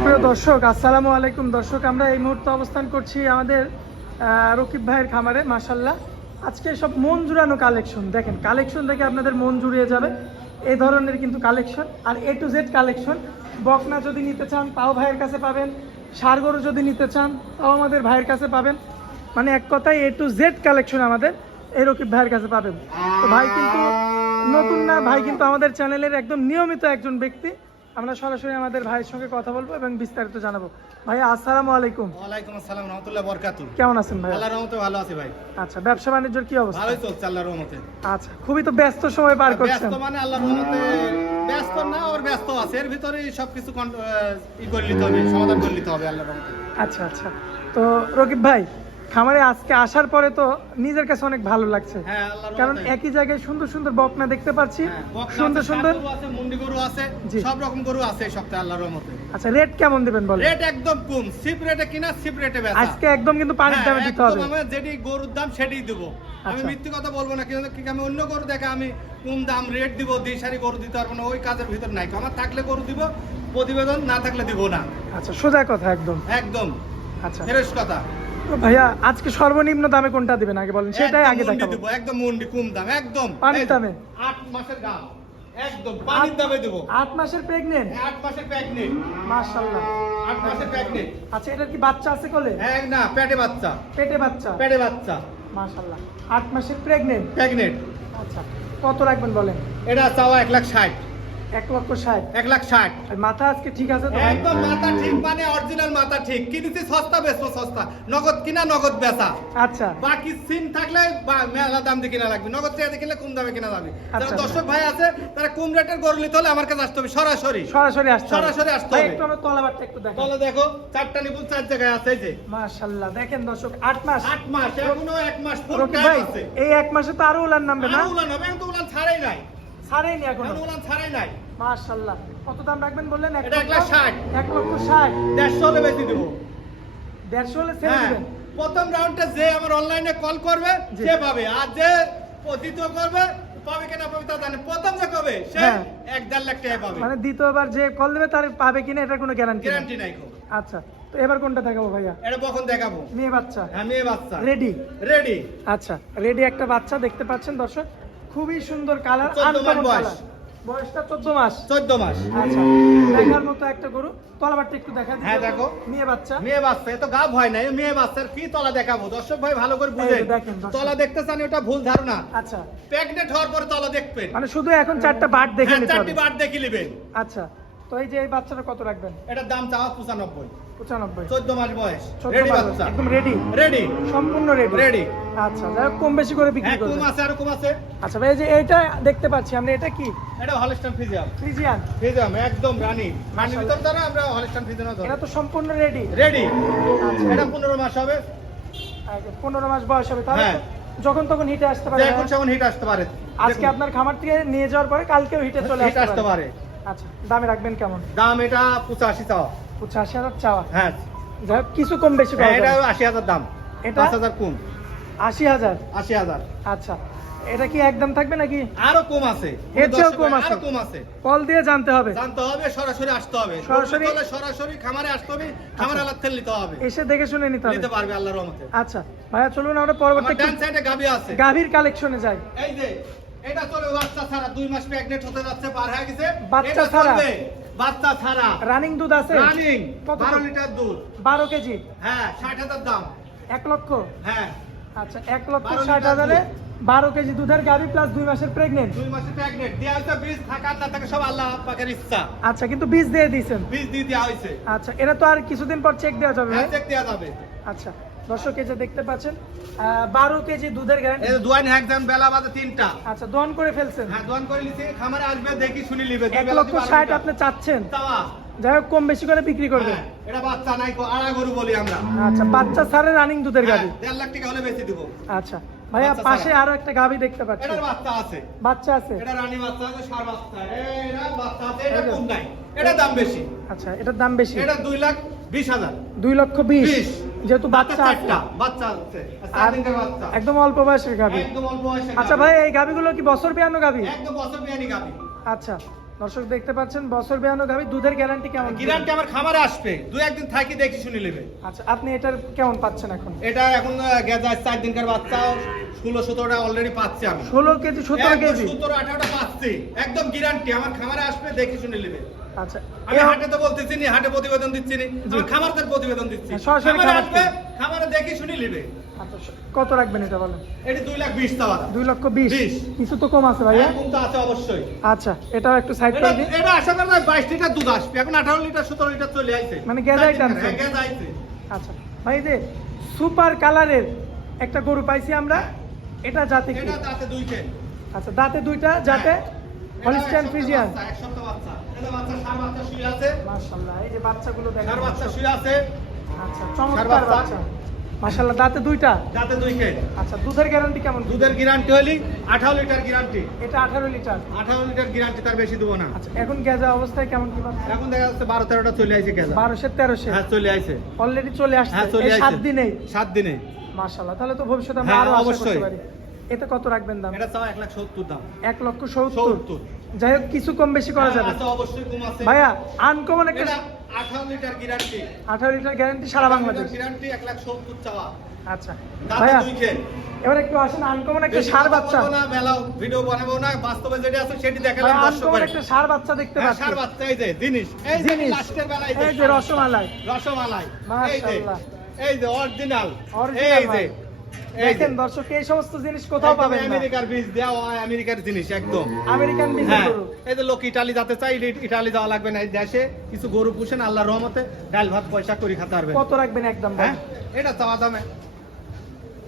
সুপ্রিয় দর্শক, আসসালামু আলাইকুম। দর্শক, আমরা এই মুহূর্তে অবস্থান করছি আমাদের রকিব ভাইয়ের খামারে মাসাল্লাহ আজকে সব মন জুড়ানো কালেকশন। দেখেন, কালেকশন দেখে আপনাদের মন জুড়িয়ে যাবে। এই ধরনের কিন্তু কালেকশন। আর এ টু জেড কালেকশন। বকনা যদি নিতে চান, তাও ভাইয়ের কাছে পাবেন। সার গরু যদি নিতে চান, তাও আমাদের ভাইয়ের কাছে পাবেন। মানে এক কথায় এ টু জেড কালেকশন আমাদের এই রকিব ভাইয়ের কাছে পাবেন। তো ভাই কিন্তু নতুন না, ভাই কিন্তু আমাদের চ্যানেলের একদম নিয়মিত একজন ব্যক্তি। আমরা সরাসরি আমাদের ভাইয়ের সঙ্গে কথা বলব এবং বিস্তারিত জানাব। ভাই আসসালামু আলাইকুম। ওয়ালাইকুম আসসালাম রহমতুল্লাহ বরকাতু কেমন আছেন ভাই আল্লাহর রহমতে ভালো আছি ভাই। আচ্ছা ব্যবসা বাণিজ্যের কি অবস্থা? ভালোই চলছে আল্লাহর রহমতে। আচ্ছা খুবই তো ব্যস্ত সময় পার করছেন। ব্যস্ত মানে আল্লাহর রহমতে ব্যস্ত না ওর ব্যস্ত আছে। এর ভিতরে সবকিছু ই করে নিতে হবে সমাধান করে নিতে হবে আল্লাহর রহমতে। আচ্ছা আচ্ছা। তো রকিব ভাই খামারে আজকে আসার পরে তো নিজের কাছে অনেক ভালো লাগছে। হ্যাঁ কারণ একই জায়গায় সুন্দর সুন্দর বকনা দেখতে পাচ্ছি। হ্যাঁ, সুন্দর সুন্দর মুন্ডি গরু আছে সব রকম গরু আছে এই সপ্তাহে আল্লাহর রহমতে। আচ্ছা রেট কেমন দিবেন বলেন? রেট একদম কম সিপ রেটে কিনা সিপ রেটে বেচা। আজকে একদম কিন্তু পানির হ্যাঁ, দামে দিতে হবে। যেটি গরুর দাম সেটাই দেবো। আমি আচ্ছা। মিথ্যে কথা বলব না কিন্তু কি আমি অন্য গরু দেখে আমি কম দাম রেট দিব দিই সারি গরু দিতে পারব না ওই কাজের ভিতর নাই। আমার থাকলে গরু দিব প্রতিবেদন না থাকলে দিব না। আচ্ছা সোজা কথা একদম। একদম। আচ্ছা। ফ্রেশ কথা। ভাইয়া আজকে সর্বনিম্ন দামে কোনটা দিবেন? আগে বলেন সেটাই আগে দেখাবো। একদম মুন্ডি কম দাম একদম। পানির দামে? আট মাসের দাম একদম পানির দামে দেব। আট মাসের প্রেগনেন্ট আট মাসের প্যাকনেট মাশাআল্লাহ। আট মাসের প্যাকনেট আচ্ছা এটার কি বাচ্চা আছে কোলে? এক না পেটে বাচ্চা। পেটে বাচ্চা? পেটে বাচ্চা। মাশাআল্লাহ। আট মাসের প্রেগনেন্ট প্যাকনেট আচ্ছা কত রাখবেন বলেন? এটা চাওয়া এক লাখ ষাট। এক লক্ষ ষাট। এক লাখ ষাট। আর মাথা আজকে ঠিক আছে তো ভাই? একদম মাথা ঠিক মানে অরিজিনাল মাথা ঠিক। কিনেছি সস্তা বেচবো সস্তা। নগদ কিনা নগদ বেচা। আচ্ছা। বাকি সিম থাকলে বা- মেলা দাম দিয়ে কিনা লাগবে। নগদ টাকা কিনলে কম দামে কিনা যাবে। যারা আচ্ছা। দর্শক ভাই আছে তারা কম রেটের গরু নিতে হলে আমার কাছে আসতে হবে। সরাসরি। সরাসরি আসতে হবে। সরাসরি আসতে ভাই, হবে। একটু আমার তলাবারটা একটু দেখেন। বলো দেখো চারটা নিপুণ চার জায়গায় আছে এই যে। মাশাআল্লাহ দেখেন দর্শক আট মাস। আট মাস এখনও এক মাস ফুল রকি টাইম ভাই আছে। এই এক মাসে তো আরও উলান নামবে না? আর উলান হবে এখন তো উলান ছাড়াই নাই। ছাড়েনি এখনও। এখন উলান ছাড়াই নাই। মাশাআল্লাহ। কত দাম রাখবেন বললেন? এক লাখ ষাট। এক লক্ষ ষাট। দেড়শো হলে বেশি দেবো। দেড়শো হলে ছেড়ে হ্যাঁ। প্রথম রাউন্ডে যে আমার অনলাইনে কল করবে। সে পাবে। আর যে দ্বিতীয় করবে পাবে কিনা পাবে তা জানে। প্রথম যে কবে সে হ্যাঁ। এক দেড় লাখ টাকা পাবে। মানে দ্বিতীয়বার যে কল দেবে তার পাবে কিনা এটার কোনো গ্যারান্টি গ্যারান্টি নাই আচ্ছা তো এবার কোনটা দেখাবো ভাইয়া? এটা কখন দেখাবো? মেয়ে বাচ্চা। হ্যাঁ মেয়ে বাচ্চা। রেডি রেডি আচ্ছা রেডি একটা বাচ্চা দেখতে পাচ্ছেন দর্শক। খুবই সুন্দর কালার 14 মাস বয়স। বয়সটা চোদ্দ মাস। চোদ্দ মাস। আচ্ছা দেখার মতো একটা গরু। তলাবারটা একটু দেখা হ্যাঁ, দেখো। মেয়ে বাচ্চা। মেয়ে বাচ্চা এ তো গা ভয় নাই। মেয়ে বাচ্চার কি তলা দেখাবো? দর্শক ভাই ভালো করে এই বুঝে যে দেখেন, দর্শক। তলা দেখতে চান ওটা ভুল ধারণা। আচ্ছা। প্রেগনেন্ট হওয়ার পরে তলা দেখবেন। মানে শুধু এখন চারটা বাট দেখে হ্যাঁ, নিতে চারটি হবে। বার দেখে নেবেন। আচ্ছা তো এই যে এই বাচ্চাটা কত রাখবেন? এটার দাম চাওয়া পঁচানব্বই। মাস বয়স। রেডি বাচ্চা? একদম রেডি রেডি সম্পূর্ণ রেডি রেডি আচ্ছা যাই কম বেশি করে বিক্রি কম আছে আর কম আছে। ভাই যে এইটা দেখতে পাচ্ছি আমরা এটা কি? এটা হলস্টান ফিজিয়াম ফ্রিজিয়ান ফিজিয়াম একদম রানি। রানির ভিতর দ্বারা আমরা হলস্টান ফিজিয়াম এটা তো সম্পূর্ণ রেডি রেডি এটা পনেরো মাস হবে। বয়স হবে তাহলে হ্যাঁ। যখন তখন হিটে আসতে পারে যে এখন সেমন হিট আসতে পারে। আজকে আপনার খামার থেকে নিয়ে যাওয়ার পরে কালকেও হিটে চলে আসতে পারে। আচ্ছা দামে রাখবেন কেমন? দাম এটা পঁচাশি চাওয়া পঁচাশি হাজার চাওয়া। হ্যাঁ। যাই কিছু কম বেশি হ্যাঁ, এটা আশি হাজার দাম। এটা? পাঁচ হাজার কম। আশি হাজার? আশি হাজার। আচ্ছা। এটা কি একদম থাকবে নাকি? আরও কম আছে। এর চেয়েও কম আছে। কম আছে। কল দিয়ে জানতে হবে। জানতে হবে সরাসরি আসতে হবে। সরাসরি- সরাসরি খামারে আসতে হবে খামারে আচ্ছা। আলাদ নিতে হবে। এসে দেখে শুনে নিতে হবে। নিতে পারবে আল্লাহর রহমতে। আচ্ছা। ভাইয়া চলুন আমরা পরবর্তী ডান সাইডে গাবি আছে। গাভীর কালেকশনে যাই। এই যে এটা চলে বাচ্চা ছাড়া দুই মাস প্রেগনেন্ট হতে যাচ্ছে পার হয়ে গেছে। বাচ্চা ছাড়া? বাচ্চা ছাড়া। রানিং দুধ আছে? রানিং কত বারো দুধ? লিটার দুধ। বারো কেজি? হ্যাঁ দাম। এক লক্ষ? হ্যাঁ। আচ্ছা এক লক্ষ বারো ষাট লিটার হাজারে বারো কেজি দুধের গাভী প্লাস দুই মাসের প্রেগনেন্ট দুই মাসে প্রেগনেন্ট দেওয়া হয়েছে বীজ না থাকে সব আল্লাহ পাকের ইচ্ছা। আচ্ছা কিন্তু বীজ দিয়ে দিয়েছেন। বীজ দিয়ে দেওয়া হয়েছে। আচ্ছা এটা তো আর কিছুদিন পর চেক দেওয়া যাবে হ্যাঁ চেক দেওয়া যাবে। আচ্ছা। দর্শক এই যে দেখতে পাচ্ছেন বারো কেজি দুধের গ্যারান্টি দোয়ান একদম বেলা বাজে তিনটা। আচ্ছা দহন করে ফেলছেন? হ্যাঁ দোয়ান করে নিছি খামারে আসবে দেখি শুনি লিবে এক লক্ষ ষাট আপনি চাচ্ছেন? যাই হোক কম বেশি করে বিক্রি করবেন হ্যাঁ, এটা বাচ্চা নাই আড়া গরু বলি আমরা। আচ্ছা বাচ্চা সারে রানিং দুধের হ্যাঁ, গাভী দেড় লাখ টাকা হলে বেশি দিব। আচ্ছা ভাইয়া পাশে ছাড়া। আরও একটা গাভী দেখতে পাচ্ছি। এটার বাচ্চা আছে। বাচ্চা আছে? এটা রানী বাচ্চা আছে সার বাচ্চা এটা বাচ্চা আছে এটা কম নাই। এটা দাম বেশি। আচ্ছা এটার দাম বেশি? এটা দুই লাখ বিশ হাজার। দুই লক্ষ বিশ? বিশ। যেহেতু বাচ্চা চারটা বাচ্চা আছে। বাচ্চা। একদম অল্প বয়সের গাবি একদম অল্প বয়সের আচ্ছা ভাই এই গাভীগুলো কি বছর পেয়ানো গাভী? একদম বছর গাবি আচ্ছা। দর্শক দেখতে পাচ্ছেন বছর বেয়ানো গাভী দুধের গ্যারান্টি কেমন গ্যারান্টি আমার খামারে আসবে দু একদিন থাকি দেখি শুনে নেবে। আচ্ছা আপনি এটার কেমন পাচ্ছেন এখন? এটা এখন গেজা চার দিনকার বাচ্চা ষোলো সতেরোটা অলরেডি পাচ্ছি আমি। ষোলো কেজি সতেরো কেজি? সতেরো আঠারোটা পাচ্ছি একদম গ্যারান্টি আমার খামারে আসবে দেখে শুনে নেবে। আচ্ছা আমি হাটে তো বলতেছি নি হাটে প্রতিবেদন দিচ্ছি নি আমার খামারদের প্রতিবেদন দিচ্ছি। খামারে আসবে খামারে দেখে শুনে নেবে। আচ্ছা, কত রাখবেন এটা বলেন? এটি দুই লাখ বিশ টাকা দুই লক্ষ বিশ। বিশ। কিছু তো কম আছে ভাইয়া। এখন তো আছে অবশ্যই। আচ্ছা এটাও একটু সাইড করে দিন এটা আশা করা যায় বাইশ লিটার দুধ আসবে। এখন আঠারো লিটার সতেরো লিটার চলে আইছে। মানে। হ্যাঁ, গেজা আইছে। আচ্ছা ভাই যে সুপার কালারের একটা গরু পাইছি আমরা এটা জাতে কি? এটা দাঁতে দুই কেন আচ্ছা দাঁতে দুইটা জাতে হলিস্টিয়ান ফ্রিজিয়ান এক সপ্তাহ বাচ্চা। এটা বাচ্চা সার বাচ্চা শুয়ে আছে। মাশাআল্লাহ এই যে বাচ্চাগুলো দেখেন। সার বাচ্চা শুয়ে আছে। আচ্ছা চমৎকার বাচ্চা। মাশাআল্লাহ দাঁতে দুইটা? দাঁতে দুই কেন আচ্ছা দুধের গ্যারান্টি কেমন? দুধের গ্যারান্টি হলি আঠারো লিটার গ্যারান্টি এটা আঠারো লিটার? আঠারো লিটার গ্যারান্টি তার বেশি দেবো না। আচ্ছা এখন গেজা অবস্থায় কেমন কি পাচ্ছেন এখন দেখা যাচ্ছে বারো তেরোটা চলে আইছে গেজা। বারোশো তেরোশো? হ্যাঁ চলে আইছে। অলরেডি চলে আসছে। হ্যাঁ চলে আইছে। দিনেই? সাত দিনে মাশাআল্লাহ তাহলে তো ভবিষ্যতে আমরা হ্যাঁ, আরও অবশ্যই। এতে কত রাখবেন দাম? এটা চাও এক লাখ সত্তর দাম। এক লক্ষ সত্তর? সত্তর। যাই হোক কিছু কম বেশি করা যাবে। হ্যাঁ, আছে, অবশ্যই কম আছে। ভাইয়া আনকমন একটা এটা আঠারো লিটার গ্যারান্টি আঠারো লিটার গ্যারান্টি সারা বাংলাদেশ। গ্যারান্টি এক লাখ সত্তর চাওয়া। আচ্ছা। ভাইয়া এবার একটু আসেন আনকমন একটা সার বাচ্চা। না মেলা ভিডিও বানাবো না বাস্তবে যেটা আছে সেটি দেখালাম আনকমন একটা সার বাচ্চা দেখতে হ্যাঁ, পাচ্ছি। সার বাচ্চা এই যে জিনিস। এই যে। লাস্টের বেলায় এই যে রসমালাই। রসমালাই। এই যে। এই যে অরিজিনাল। এই যে দেখেন দর্শক এই সমস্ত জিনিস কোথাও পাবেন না। আমেরিকার বীজ দেওয়া হয় আমেরিকার জিনিস একদম। আমেরিকান বিজনেস হ্যাঁ। গরু এই যে লোক ইটালি যাতে চাই ইট- ইটালি যাওয়া লাগবে না এই দেশে। কিছু গরু পুষেন আল্লাহর রহমতে ডাল ভাত পয়সা করে খেতে পারবেন। কত রাখবেন একদম হ্যাঁ? এটা চাওয়া দামে।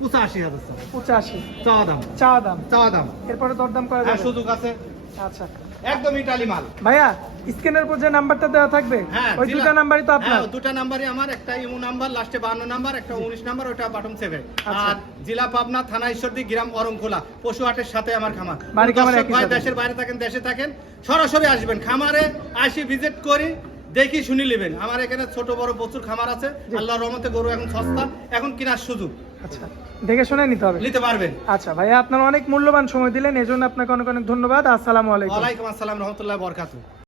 পঁচাশি হাজার পঁচাশি। চাওয়া দাম। চাওয়া দাম। চাওয়া দাম। এরপরে দরদাম করা হ্যাঁ যাবে। সুযোগ আছে। আচ্ছা। একদম ইটালি মাল। ভাইয়া স্ক্রিনের উপর যে নাম্বারটা দেওয়া থাকবে হ্যাঁ ওই দুটা নাম্বারই তো আপনার। হ্যাঁ, দুটা নাম্বারই আমার একটা ইমো নাম্বার লাস্টে বান্ন নাম্বার একটা উনিশ নাম্বার ওটা আচ্ছা। আর জেলা পাবনা থানা ঈশ্বরদী গ্রাম অরংখোলা পশু হাটের সাথে আমার খামার। বাড়ি খামার ভাই দেশের বাইরে থাকেন দেশে থাকেন সরাসরি আসবেন। খামারে আসি ভিজিট করি দেখি শুনি নেবেন। আমার এখানে ছোট বড় প্রচুর খামার আছে। আল্লাহর রহমতে গরু এখন সস্তা এখন কেনার সুযোগ। আচ্ছা দেখে শুনে নিতে হবে। নিতে পারবেন। আচ্ছা ভাইয়া আপনার অনেক মূল্যবান সময় দিলেন এজন্য আপনাকে অনেক অনেক ধন্যবাদ। আসসালামু আলাইকুম। ওয়ালাইকুম আসসালাম রহমতুল্লাহ বরকাতু